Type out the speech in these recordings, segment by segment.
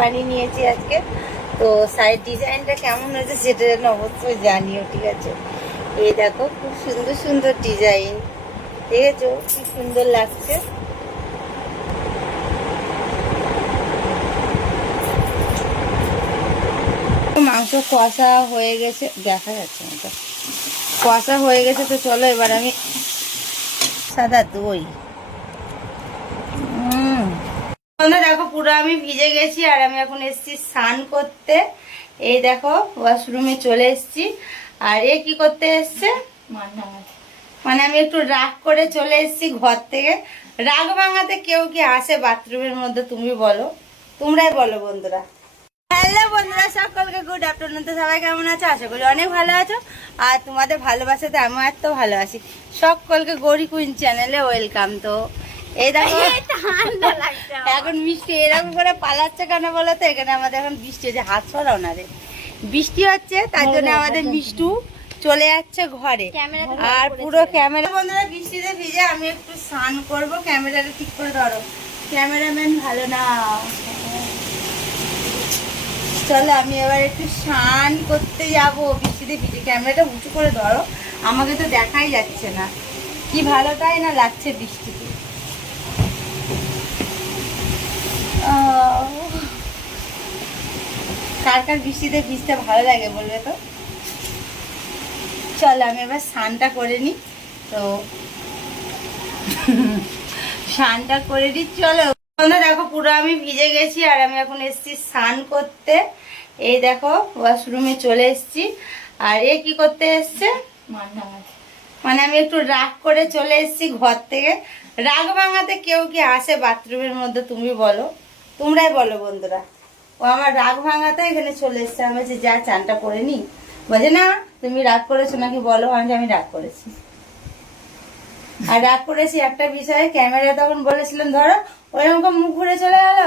বানিয়ে নিয়েছি আজকে। তো শাড়ির ডিজাইনটা কেমন হয়েছে সেটা যেন অবশ্যই জানিও, ঠিক আছে? এই দেখো খুব সুন্দর সুন্দর ডিজাইন, ঠিক আছে? কি সুন্দর লাগছে। মাংস কষা হয়ে গেছে, দেখা যাচ্ছে না তো, কষা হয়ে গেছে। তো চলো এবার আমি সাদা দই, দেখো পুরো আমি ভিজে গেছি আর আমি এখন এসেছি স্নান করতে। এই দেখো ওয়াশরুমে চলে এসেছি। আর এ কি করতে এসছে, মানে আমি একটু রাগ করে চলে এসেছি ঘর থেকে। রাগ ভাঙাতে কেউ কি আসে বাথরুমের মধ্যে, তুমি বলো, তোমরাই বলো বন্ধুরা। হ্যালো বন্ধুরা, সকলকে গুড আফটারনুন। তো সবাই কেমন আছো? আশা করি অনেক ভালো আছো। আর তোমাদের ভালোবাসাতে আমি এত ভালোবাসি। সকলকে গৌরী কুইন চ্যানেলে ওয়েলকাম। তো এই দেখো এখন মিষ্টি এরকম করে পালাচ্ছে কেন বলো তো? এখানে আমাদের এখন বৃষ্টি হচ্ছে, হাত সরাও না রে, বৃষ্টি হচ্ছে তার জন্য আমাদের মিষ্টু চলে যাচ্ছে ঘরে। আর পুরো ক্যামেরা বন্ধুরা বৃষ্টিতে ভিজে। আমি একটু স্নান করবো, ক্যামেরাটা ঠিক করে ধরো, ক্যামেরাম্যান ভালো না। চলো আমি এবার একটু স্নান করতে যাবো বৃষ্টিতে ভিজে। ক্যামেরাটা উঁচু করে ধরো, আমাকে তো দেখাই যাচ্ছে না, কি ভালোটাই না লাগছে বৃষ্টিতে। কার কার বৃষ্টিতে ভিজতে ভালো লাগে বলবে তো? চলো আমি এবার স্নানটা করে নিই। তো স্নানটা করে নিই, চলো। দেখো পুরো আমি ভিজে গেছি আর আমি এখন এসেছি স্নান করতে। এই দেখো ওয়াশরুমে চলে এসেছি। আর এ কি করতে এসছে, মানে আমি একটু রাগ করে চলে এসেছি ঘর থেকে। রাগ ভাঙাতে কেউ কি আসে বাথরুমের মধ্যে, তুমি বলো, তোমরাই বলো বন্ধুরা। ও আমার রাগ ভাঙাতে এখানে চলে এসছে। আমি বলছি যা চানটা করে নি। বলছে না তুমি রাগ করেছো নাকি বলো। আমি রাগ করেছি। আর রাগ করেছি একটা বিষয়ে, ক্যামেরা তখন বলেছিলাম ধরো, ওরকম মুখ ঘুরে চলে গেল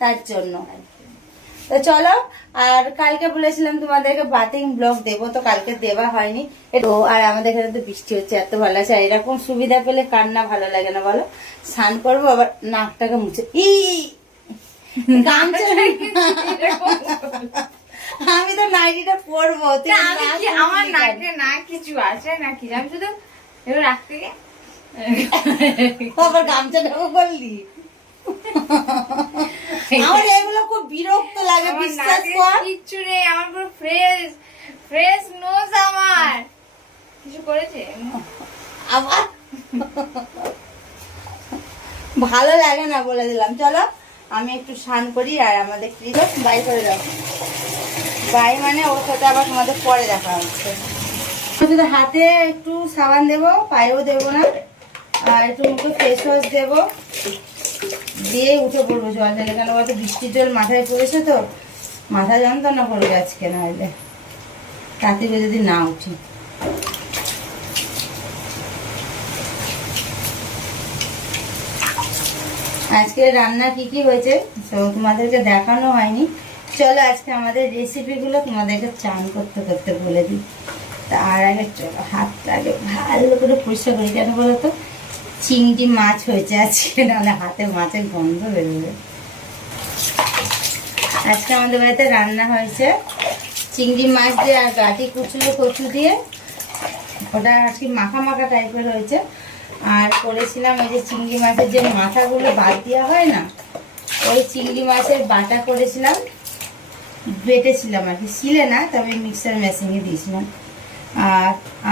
তার জন্য। তো চলো, আর কালকে বলেছিলাম তোমাদেরকে বাথিং ব্লগ দেবো, তো কালকে দেওয়া হয়নি। তো আর আমাদের এখানে তো বৃষ্টি হচ্ছে, এত ভালো আছে। আর এরকম সুবিধা পেলে কার না ভালো লাগে না বলো? স্নান করবো আবার নাকটাকে মুছে, আমি তো নাইটিটা পরবো, আমার নাকে না কিছু আসে না, কি আমি শুধু এবার রাখতে গিয়ে আবার গামছাটাও বললি। আমার এগুলো খুব বিরক্ত লাগে, বিশ্বাস কর। কিচ্ছু নেই, আমার পুরো ফ্রেশ ফ্রেশ নোজ। আমার কিছু করেছে আবার ভালো লাগে না বলে দিলাম। চলো আমি একটু স্নান করি। আর আমাদের ক্রিকেট বাই করে দাও, বাই মানে ওর সাথে আবার তোমাদের পরে দেখা হচ্ছে। শুধু হাতে একটু সাবান দেবো, পায়েও দেবো না। আর একটু মুখে ফেস ওয়াশ দেবো, দিয়ে উঠে পড়বো জল ঢেলে। কেন বলতো বৃষ্টির জল মাথায় পড়েছে, তো মাথা যন্ত্রণা করবে আজকে, না হলে রাতে যদি না উঠি। আজকে রান্না কি কি হয়েছে তো তোমাদেরকে দেখানো হয়নি। চলো আজকে আমাদের রেসিপিগুলো তোমাদেরকে চান করতে করতে বলে দিই। তার আগে চলো হাতটা আগে ভালো করে পরিষ্কার করি। কেন বলো তো? চিংড়ি মাছ হয়েছে আজকে, নাহলে হাতে মাছের গন্ধ বেরোবে। আজকে আমাদের বাড়িতে রান্না হয়েছে চিংড়ি মাছ দিয়ে আর গাটি কুচুলো কচু দিয়ে, ওটা আজকে মাখা মাখা টাইপের হয়েছে। আর করেছিলাম ওই যে চিংড়ি মাছের যে মাথাগুলো বাদ দেওয়া হয় না, ওই চিংড়ি মাছের বাটা করেছিলাম, বেটেছিলাম আর কি, শিলে না, তবে মিক্সার মেশিনে দিয়েছিলাম।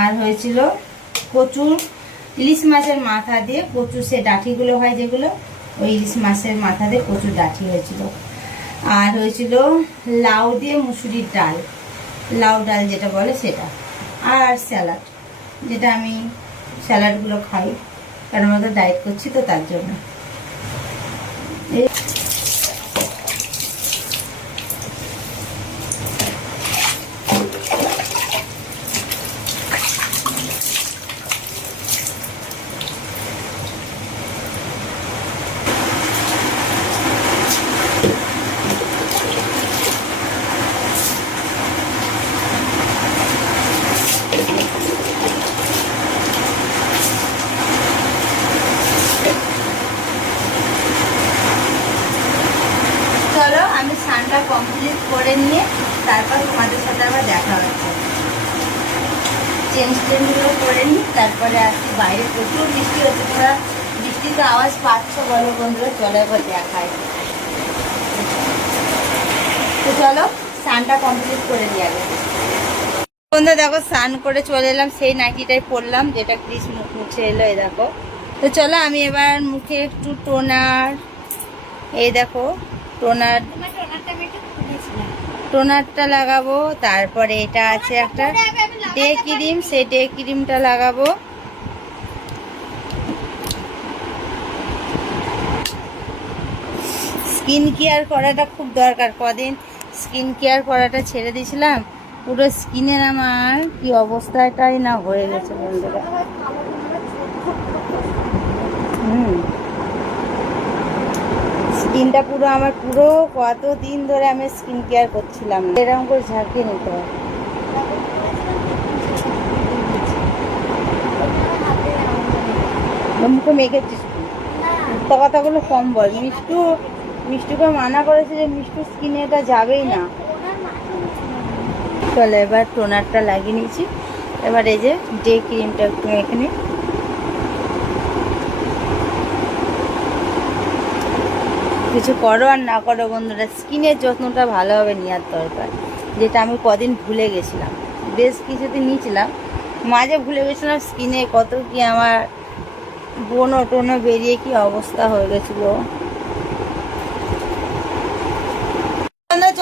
আর হয়েছিল কচুর, ইলিশ মাছের মাথা দিয়ে কচু, সে ডাঁটিগুলো হয় যেগুলো, ওই ইলিশ মাছের মাথা দিয়ে কচুর ডাঁটি হয়েছিল। আর হয়েছিল লাউ দিয়ে মুসুরির ডাল, লাউ ডাল যেটা বলে সেটা। আর স্যালাড, যেটা আমি স্যালাডগুলো খাই কারণ আমরা তো ডায়েট করছি, তো তার জন্য। কমপ্লিট করে নিয়ে তারপর তোমাদের সাথে আবার দেখা হচ্ছে। চেঞ্জগুলো করে নিই, তারপরে আসছি। বাইরে প্রচুর বৃষ্টি হচ্ছে, তোমরা বৃষ্টিতে আওয়াজ পাচ্ছ বলো বন্ধুরা। চলো এবার দেখাই। তো চলো স্নানটা কমপ্লিট করে নিয়ে আগে। বন্ধুরা দেখো স্নান করে চলে এলাম, সেই নাইটিটাই পরলাম যেটা ক্রিস মুখ মুছে এলো। এই দেখো। তো চলো আমি এবার মুখে একটু টোনার, এই দেখো টোনার, টোনারটা লাগাবো। তারপরে এটা আছে একটা ডে ক্রিম, সেই ডে ক্রিমটা লাগাবো। স্কিন কেয়ার করাটা খুব দরকার। কদিন স্কিন কেয়ার করাটা ছেড়ে দিয়েছিলাম, পুরো স্কিনের আমার কি অবস্থাটাই না হয়ে গেছে বন্ধুরা। স্কিনটা পুরো আমার, পুরো কতদিন ধরে আমি স্কিন কেয়ার করছিলাম, এরকম করে ঝাঁকিয়ে নিতে হবে। মুখে মেখেছিস তো, কথাগুলো কম বল। মিষ্টুকে মানা করেছে যে মিষ্টু স্কিনে এটা যাবেই না। চলো এবার টোনারটা লাগিয়ে নিয়েছি, এবার এই যে ডে ক্রিমটা একটু এখানে। কিছু করো আর না করো বন্ধুরা, স্কিনের যত্নটা ভালোভাবে নেওয়ার দরকার, যেটা আমি কদিন ভুলে গেছিলাম। বেশ কিছুদিন নিয়েছিলাম, মাঝে ভুলে গেছিলাম। স্কিনে কত কি আমার বোনো টোনো বেরিয়ে কি অবস্থা হয়ে গেছিলো।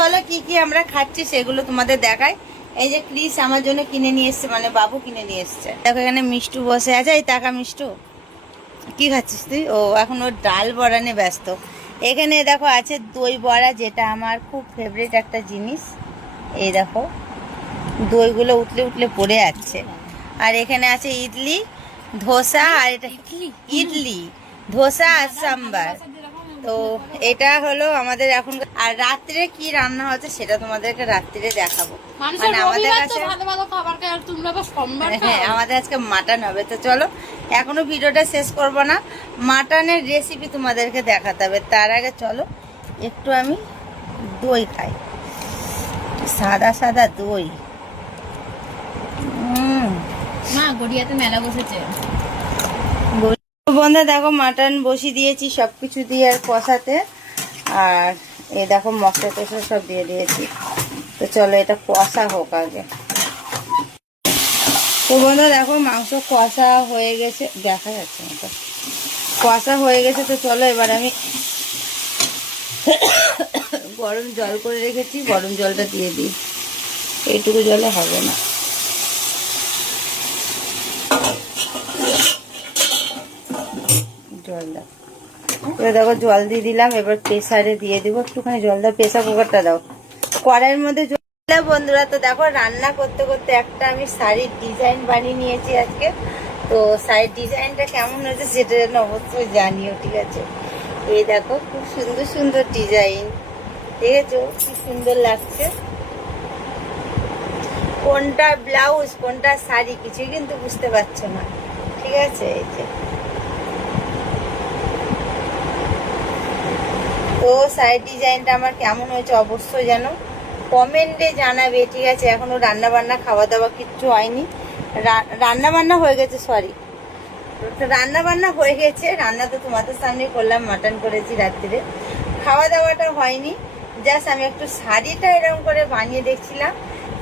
চলো কি কি আমরা খাচ্ছি সেগুলো তোমাদের দেখাই। এই যে ক্রিস আমার জন্য কিনে নিয়ে এসছে, মানে বাবু কিনে নিয়ে এসছে। দেখো এখানে মিষ্টু বসে আছে। এই টাকা মিষ্টু, কি খাচ্ছিস তুই? ও এখন ওর ডাল বড়া নিয়ে ব্যস্ত। এখানে দেখো আছে দই বড়া, যেটা আমার খুব ফেভারিট একটা জিনিস। এই দেখো দইগুলো উঠলে উঠলে পড়ে যাচ্ছে। আর এখানে আছে ইডলি, ধোসা, আর এটা ইডলি, ধোসা আর সাম্বার। তো এটা হলো আমাদের এখন। আর রাত্রে কি রান্না হচ্ছে সেটা তোমাদেরকে রাত্রে দেখাবো। মানে আমাদের কাছে হ্যাঁ, আমাদের আজকে মাটন হবে। তো চলো এখনো ভিডিওটা শেষ করব না, মাটনের রেসিপি তোমাদেরকে দেখাতে হবে। তার আগে চলো একটু আমি দই খাই, সাদা সাদা দই। মা গড়িয়াতে মেলা বসেছে। বন্ধু দেখো মাটন বসিয়ে দিয়েছি সবকিছু দিয়ে আর কষাতে। আর এই দেখো মশলা টসলা সব দিয়ে দিয়েছি। তো চলো এটা কষা হোক আগে। তো বন্ধু দেখো মাংস কষা হয়ে গেছে, দেখা যাচ্ছে না তো, কষা হয়ে গেছে। তো চলো এবার আমি গরম জল করে রেখেছি, গরম জলটা দিয়ে দিই। এইটুকু জলে হবে না। জল দাও। এবার দেখো জল দিয়ে দিলাম, এবার প্রেসারে দিয়ে দেবো। একটুখানি জল দাও, প্রেসার কুকারটা দাও, কড়াইয়ের মধ্যে জল। বন্ধুরা তো দেখো রান্না করতে করতে একটা আমি শাড়ির ডিজাইন বানিয়ে নিয়েছি আজকে। তো শাড়ির ডিজাইনটা কেমন হয়েছে সেটা যেন অবশ্যই জানিও, ঠিক আছে? এই দেখো খুব সুন্দর সুন্দর ডিজাইন, দেখেছো কি সুন্দর লাগছে। কোনটা ব্লাউজ কোনটা শাড়ি কিছুই কিন্তু বুঝতে পারছো না, ঠিক আছে? এই যে তো সাইড ডিজাইনটা আমার কেমন হয়েছে অবশ্যই জানো, কমেন্টে জানাবে, ঠিক আছে? এখনো রান্না বান্না খাওয়া দাওয়া কিচ্ছু হয়নি। রান্না বান্না হয়ে গেছে, সরি, রান্না বান্না হয়ে গেছে। রান্না তো তোমাদের সামনে করলাম, মাটন করেছি রাত্রিরে। খাওয়া দাওয়াটা হয়নি, জাস্ট আমি একটু শাড়িটা এরকম করে বানিয়ে দেখছিলাম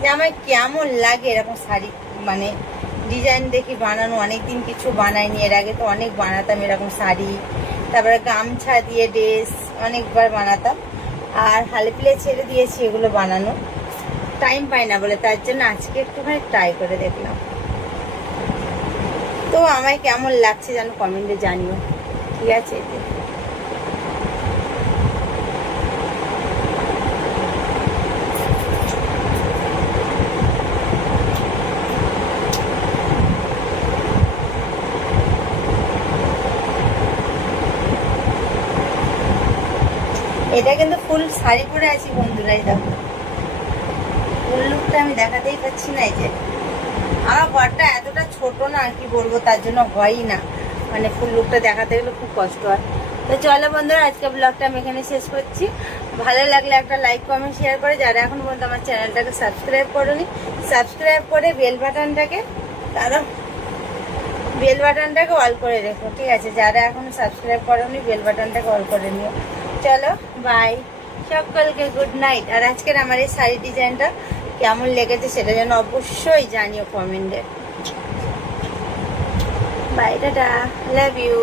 যে আমার কেমন লাগে এরকম শাড়ি, মানে ডিজাইন দেখি বানানো। অনেকদিন কিছু বানাইনি, এর আগে তো অনেক বানাতাম এরকম শাড়ি, তারপরে গামছা দিয়ে ড্রেস অনেকবার বানাতাম। আর হালে ছেড়ে দিয়েছি এগুলো বানানো, টাইম পাই না বলে। তার জন্য আজকে একটুখানি ট্রাই করে দেখলাম। তো আমায় কেমন লাগছে যেন কমেন্টে জানিও, ঠিক আছে? এটা কিন্তু ফুল শাড়ি পরে আছি বন্ধুরা। এই দেখো ফুল লুকটা আমি দেখাতেই পাচ্ছি না। এই যে আমার ঘরটা এতটা ছোট না, কি বলবো, তার জন্য হয়ই না, মানে ফুল লুকটা দেখাতে গেলে খুব কষ্ট হয়। তো চলো বন্ধুরা, আজকে ব্লগটা আমি এখানে শেষ করছি। ভালো লাগলে একটা লাইক কমেন্ট শেয়ার করে, যারা এখন পর্যন্ত আমার চ্যানেলটাকে সাবস্ক্রাইব করোনি, সাবস্ক্রাইব করে বেল বাটনটাকে অল করে রেখো, ঠিক আছে? যারা এখনো সাবস্ক্রাইব করোনি বেল বাটনটাকে অল করে নিও। চলো বাই, সকলকে গুড নাইট। আর আজকের আমার এই শাড়ি ডিজাইনটা কেমন লেগেছে সেটা যেন অবশ্যই জানিও কমেন্টে। বাই, টাটা, লাভ ইউ।